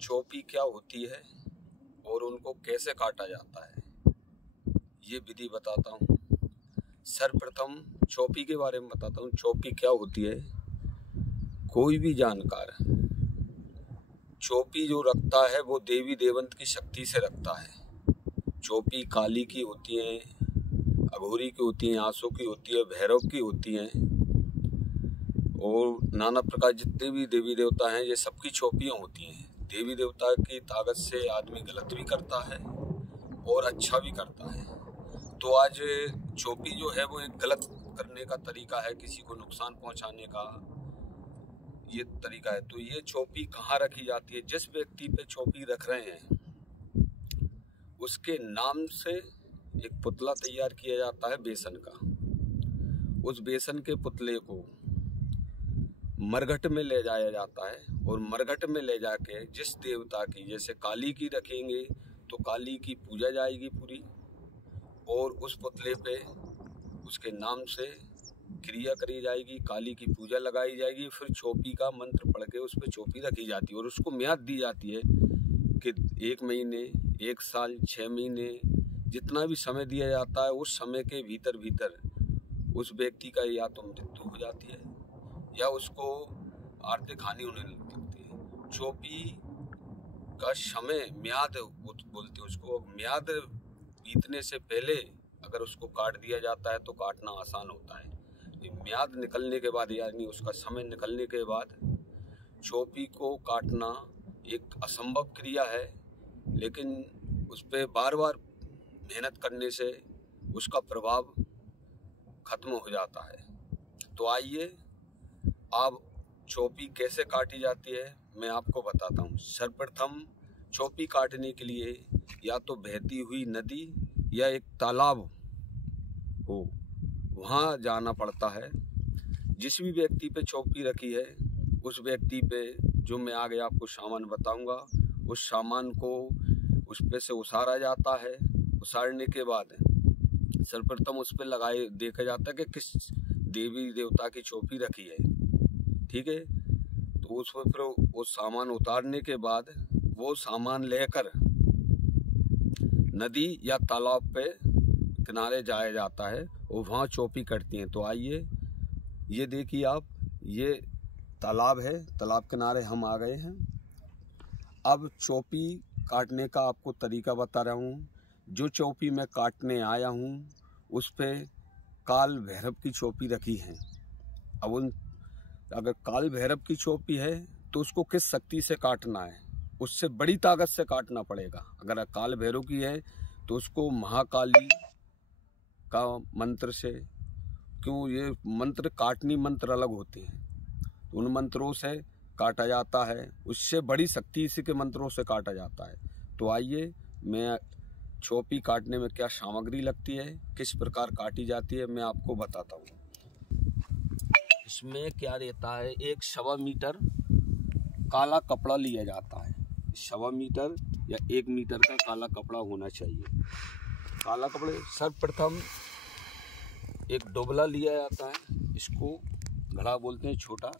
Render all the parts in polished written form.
चोपी क्या होती है और उनको कैसे काटा जाता है, ये विधि बताता हूँ। सर्वप्रथम चोपी के बारे में बताता हूँ। चोपी क्या होती है। कोई भी जानकार चोपी जो रखता है वो देवी देवंत की शक्ति से रखता है। चोपी काली की होती हैं, अघोरी की होती हैं, आंसू की होती है, भैरव की होती हैं और नाना प्रकार जितने भी देवी देवता हैं ये सबकी चोपियाँ होती हैं। देवी देवता की ताकत से आदमी गलत भी करता है और अच्छा भी करता है। तो आज चोपी जो है वो एक गलत करने का तरीका है, किसी को नुकसान पहुंचाने का ये तरीका है। तो ये चोपी कहाँ रखी जाती है, जिस व्यक्ति पे चोपी रख रहे हैं उसके नाम से एक पुतला तैयार किया जाता है बेसन का। उस बेसन के पुतले को मरघट में ले जाया जाता है और मरघट में ले जाके जिस देवता की, जैसे काली की रखेंगे तो काली की पूजा जाएगी पूरी, और उस पुतले पे उसके नाम से क्रिया करी जाएगी, काली की पूजा लगाई जाएगी, फिर चोपी का मंत्र पढ़ के उस पर चोपी रखी जाती है और उसको म्याद दी जाती है कि 1 महीने, 1 साल, 6 महीने, जितना भी समय दिया जाता है उस समय के भीतर भीतर उस व्यक्ति का या तो मृत्यु हो जाती है या उसको आर्थिक हानि होने लगती है। चोपी का समय म्याद बोलते हैं उसको, म्याद बीतने से पहले अगर उसको काट दिया जाता है तो काटना आसान होता है। म्याद निकलने के बाद यानी उसका समय निकलने के बाद चोपी को काटना एक असंभव क्रिया है, लेकिन उस पर बार बार मेहनत करने से उसका प्रभाव खत्म हो जाता है। तो आइए अब चोपी कैसे काटी जाती है मैं आपको बताता हूँ। सर्वप्रथम चोपी काटने के लिए या तो बहती हुई नदी या एक तालाब हो, वहाँ जाना पड़ता है। जिस भी व्यक्ति पे चोपी रखी है उस व्यक्ति पे जो मैं आगे आपको सामान बताऊंगा उस सामान को उस पे से उसारा जाता है। उसारने के बाद सर्वप्रथम उस पे लगाए देखा जाता है कि किस देवी देवता की चोपी रखी है, ठीक है। तो उस पर फिर वो सामान उतारने के बाद वो सामान लेकर नदी या तालाब पे किनारे जाया जाता है और वहाँ चोपी कटती हैं। तो आइए ये देखिए आप, ये तालाब है, तालाब किनारे हम आ गए हैं। अब चोपी काटने का आपको तरीका बता रहा हूँ। जो चोपी मैं काटने आया हूँ उस पे काल भैरव की चोपी रखी है। अब अगर काल भैरव की चोपी है तो उसको किस शक्ति से काटना है, उससे बड़ी ताकत से काटना पड़ेगा। अगर काल भैरव की है तो उसको महाकाली का मंत्र से, क्यों ये मंत्र काटनी मंत्र अलग होते हैं, तो उन मंत्रों से काटा जाता है। उससे बड़ी शक्ति इसी के मंत्रों से काटा जाता है। तो आइए मैं चोपी काटने में क्या सामग्री लगती है, किस प्रकार काटी जाती है मैं आपको बताता हूँ। इसमें क्या रहता है, 1 सवा मीटर काला कपड़ा लिया जाता है। 1.25 मीटर या 1 मीटर का काला कपड़ा होना चाहिए। काला कपड़े सर्वप्रथम एक डोबला लिया जाता है, इसको घड़ा बोलते हैं छोटा।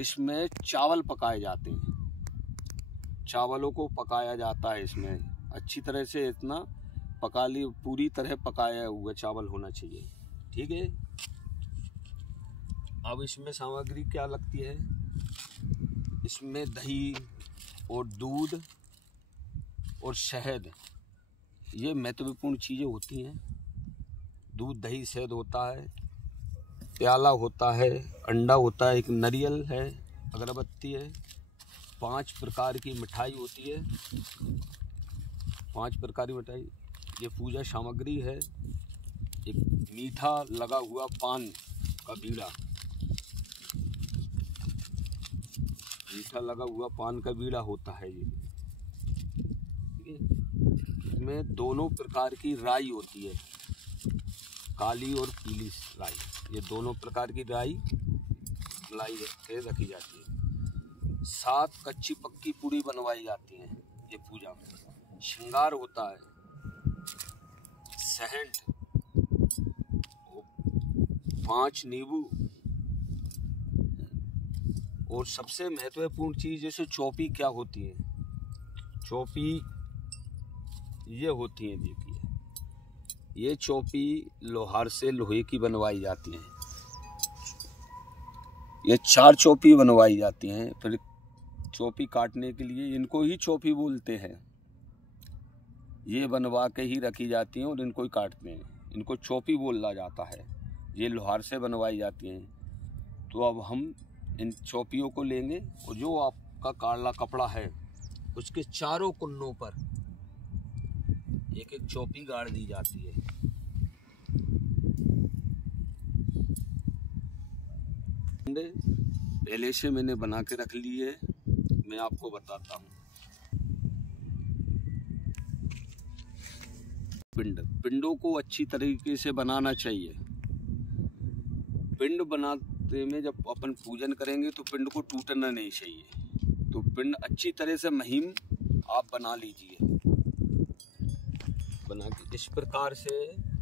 इसमें चावल पकाए जाते हैं, चावलों को पकाया जाता है इसमें अच्छी तरह से, इतना पका ली, पूरी तरह पकाया हुआ चावल होना चाहिए, ठीक है। अब इसमें सामग्री क्या लगती है, इसमें दही और दूध और शहद, ये महत्वपूर्ण चीज़ें होती हैं। दूध, दही, शहद होता है, प्याला होता है, अंडा होता है, एक नारियल है, अगरबत्ती है, 5 प्रकार की मिठाई होती है, 5 प्रकार की मिठाई, ये पूजा सामग्री है। एक मीठा लगा हुआ पान का बीड़ा, मीठा लगा हुआ पान का बीड़ा होता है ये, ठीक है। इसमें दोनों प्रकार की राई होती है, काली और पीली राई, ये दोनों प्रकार की राई लाई के रखी जाती है। 7 कच्ची पक्की पूड़ी बनवाई जाती है ये पूजा में। श्रृंगार होता है, सहंट, 5 नींबू, और सबसे महत्वपूर्ण चीज़ जैसे चोपी क्या होती है, चोपी ये होती है, देखिए ये चोपी लोहार से लोहे की बनवाई जाती हैं। ये 4 चोपी बनवाई जाती हैं। फिर चोपी काटने के लिए इनको ही चोपी बोलते हैं। ये बनवा के ही रखी जाती हैं और इनको ही काटते हैं। इनको चोपी बोला जाता है। ये लोहार से बनवाई जाती हैं। तो अब हम इन चोपियों को लेंगे और जो आपका काला कपड़ा है उसके चारों कुन्नों पर एक एक चोपी गाड़ दी जाती है। पहले से मैंने बना के रख ली है, मैं आपको बताता हूँ। पिंडों को अच्छी तरीके से बनाना चाहिए। पिंड बनाते में जब अपन पूजन करेंगे तो पिंड को टूटना नहीं चाहिए। तो पिंड अच्छी तरह से महीन आप बना लीजिए। बना के इस प्रकार से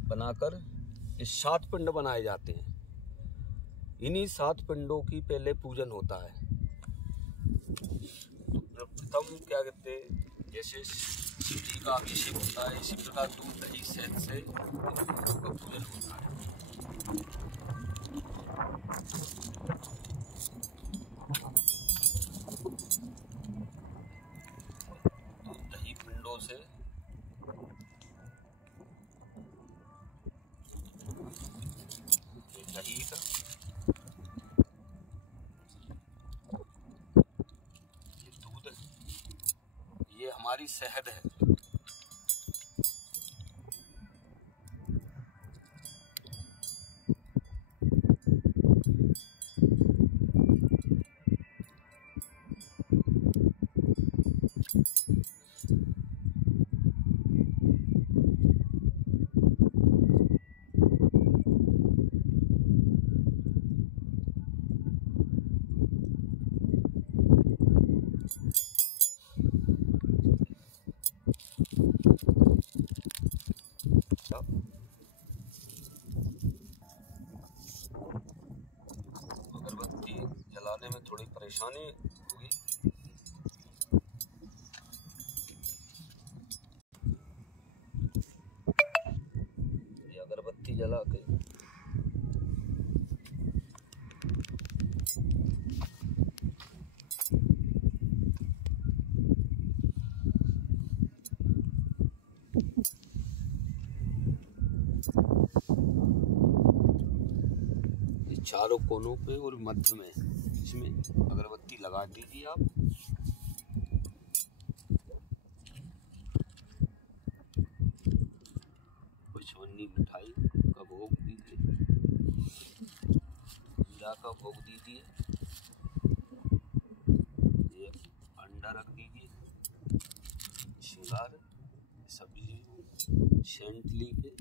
बनाकर इस 7 पिंड बनाए जाते हैं। इन्हीं 7 पिंडों की पहले पूजन होता है। तो प्रथम क्या कहते हैं, जैसे शिव जी का अभिषेक होता है, इसी प्रकार दूध दही शहद से इनका पूजन होता है। दूध दही पिंडों से दही का ये दूध, ये हमारी शहद है। अगरबत्ती जलाने में थोड़ी परेशानी होगी। ये अगरबत्ती जला के चारों कोनों पे और मध्य में इसमें अगरबत्ती लगा दीजिए आप। पचवन्नी मिठाई का भोग दीजिए, पूजा का भोग दीजिए। ये अंडा रख दीजिए, श्रृंगार सब्जी सेंट ली के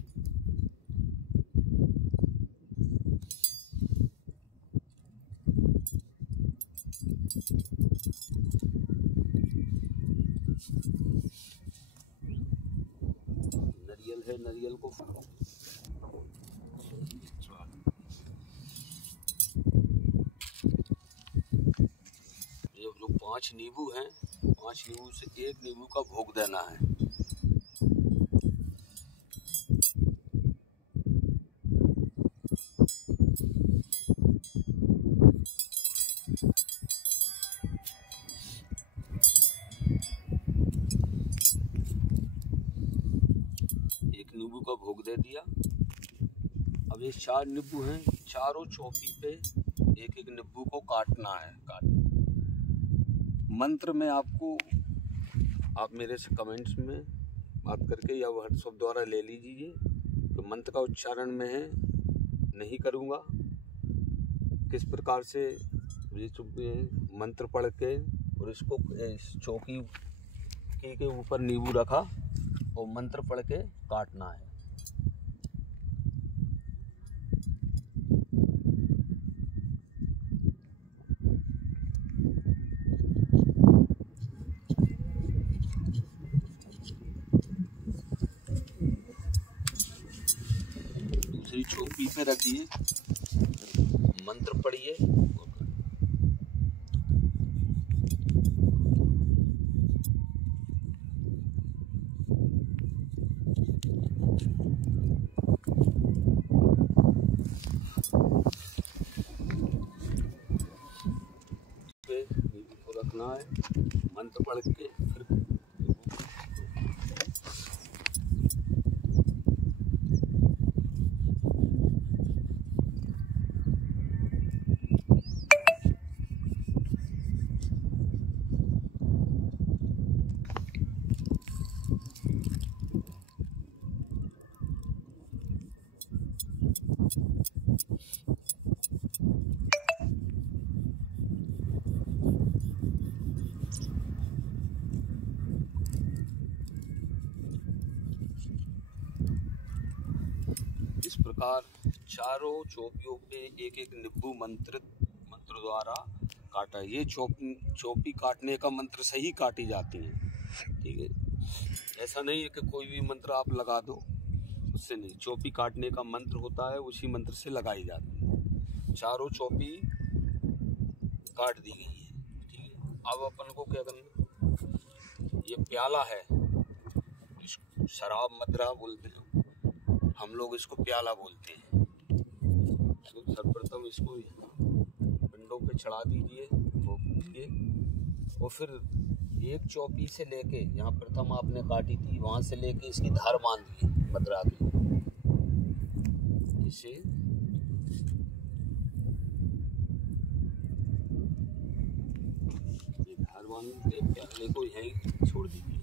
नरियल है, नरियल को फाड़ो। ये जो 5 नींबू हैं, 5 नींबू से 1 नींबू का भोग देना है। नींबू का भोग दे दिया। अब ये 4 नींबू हैं, चारों चौकी पे एक एक नींबू को काटना है। मंत्र में आपको, आप मेरे से कमेंट्स में बात करके या व्हाट्सएप द्वारा ले लीजिए। तो मंत्र का उच्चारण में है, नहीं करूँगा। किस प्रकार से ये मंत्र पढ़ के और इसको इस चौकी के ऊपर नींबू रखा और मंत्र पढ़ के काटना है। दूसरी चौकी पे रखिए, मंत्र पढ़िए। देखना है, मंत्र पढ़ के फिर इस प्रकार चारों चोपियों पे एक एक निब्बू मंत्र द्वारा काटा। ये चोपी काटने का मंत्र से ही काटी जाती है, ठीक है। ऐसा नहीं है कि कोई भी मंत्र आप लगा दो, उससे नहीं। चोपी काटने का मंत्र होता है, उसी मंत्र से लगाई जाती है। चारों चोपी काट दी गई है, ठीक है। अब अपन को क्या करना, ये प्याला है, इसको शराब मदरा बोलते हैं, हम लोग इसको प्याला बोलते हैं। तो सर्वप्रथम इसको पिंडों पे चढ़ा दीजिए और फिर एक चौपी से लेके, यहाँ प्रथम आपने काटी थी वहां से लेके इसकी धार बांध दी मदरा की, इसे धार बांध के प्याले को यहीं छोड़ दीजिए।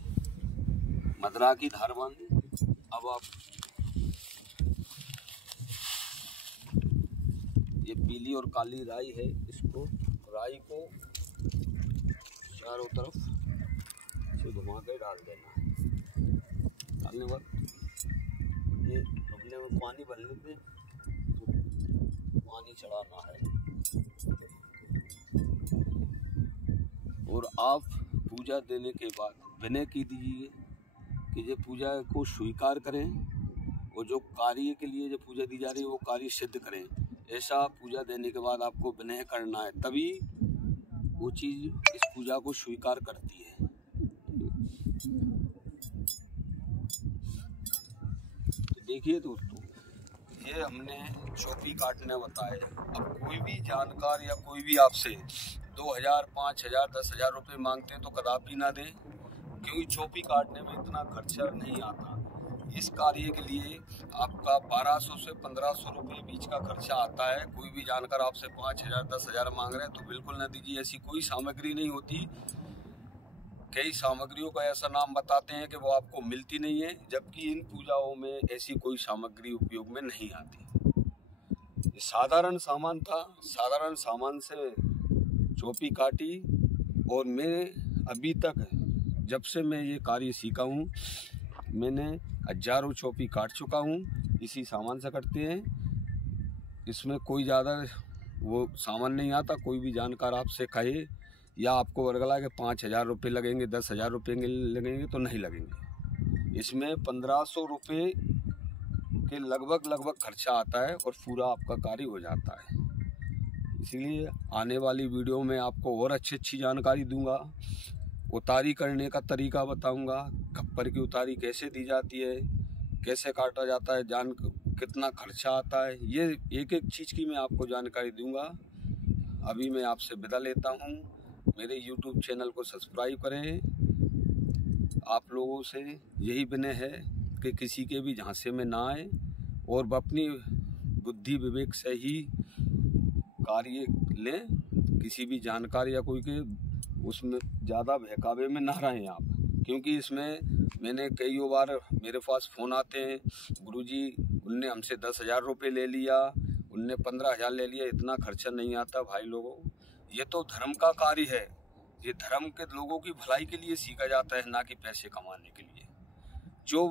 मदरा की धार बांध दी। अब आप ये पीली और काली राई है, इसको राई को चारों तरफ से घुमा के डाल देना है। डालने के बाद ये डुबने में पानी भरने पे तो पानी चढ़ाना है। और आप पूजा देने के बाद विनय की दीजिए कि ये पूजा को स्वीकार करें और जो कार्य के लिए जो पूजा दी जा रही है वो कार्य सिद्ध करें। ऐसा पूजा देने के बाद आपको विनय करना है, तभी वो चीज़ इस पूजा को स्वीकार करती है। तो देखिए दोस्तों, ये हमने चोपी काटने बताया। अब कोई भी जानकार या कोई भी आपसे 2000, 5000, 10,000 रुपये मांगते हैं तो कदापि ना दें, क्योंकि चोपी काटने में इतना खर्चा नहीं आता। इस कार्य के लिए आपका 1200 से 1500 रुपये बीच का खर्चा आता है। कोई भी जानकर आपसे 5000, 10,000 मांग रहे हैं तो बिल्कुल न दीजिए। ऐसी कोई सामग्री नहीं होती। कई सामग्रियों का ऐसा नाम बताते हैं कि वो आपको मिलती नहीं है, जबकि इन पूजाओं में ऐसी कोई सामग्री उपयोग में नहीं आती। ये साधारण सामान था, साधारण सामान से चोपी काटी। और मैं अभी तक जब से मैं ये कार्य सीखा हूँ, मैंने हजारों चोपी काट चुका हूँ। इसी सामान से करते हैं, इसमें कोई ज़्यादा वो सामान नहीं आता। कोई भी जानकार आपसे कहे या आपको वर्गला के 5000 रुपये लगेंगे, 10,000 रुपये लगेंगे, तो नहीं लगेंगे। इसमें 1500 रुपये के लगभग खर्चा आता है और पूरा आपका कार्य हो जाता है। इसीलिए आने वाली वीडियो में आपको और अच्छी जानकारी दूंगा। उतारी करने का तरीका बताऊंगा, खप्पर की उतारी कैसे दी जाती है, कैसे काटा जाता है, कितना खर्चा आता है, ये एक एक चीज़ की मैं आपको जानकारी दूंगा। अभी मैं आपसे विदा लेता हूँ। मेरे YouTube चैनल को सब्सक्राइब करें। आप लोगों से यही विनय है कि किसी के भी झांसे में ना आए और अपनी बुद्धि विवेक से ही कार्य लें। किसी भी जानकारी या कोई के उसमें ज़्यादा बहकावे में ना रहें आप, क्योंकि इसमें मैंने कई बार मेरे पास फ़ोन आते हैं, गुरुजी उनने हमसे 10,000 रुपये ले लिया, उनने 15,000 ले लिया। इतना खर्चा नहीं आता भाई लोगों। ये तो धर्म का कार्य है, ये धर्म के लोगों की भलाई के लिए सीखा जाता है, ना कि पैसे कमाने के लिए। जो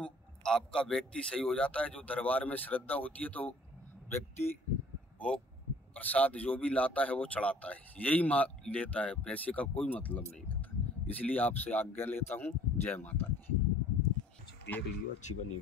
आपका व्यक्ति सही हो जाता है, जो दरबार में श्रद्धा होती है, तो व्यक्ति वो प्रसाद जो भी लाता है वो चढ़ाता है, यही लेता है, पैसे का कोई मतलब नहीं रहता। इसलिए आपसे आज्ञा लेता हूँ। जय माता दी। देख लियो अच्छी बनी।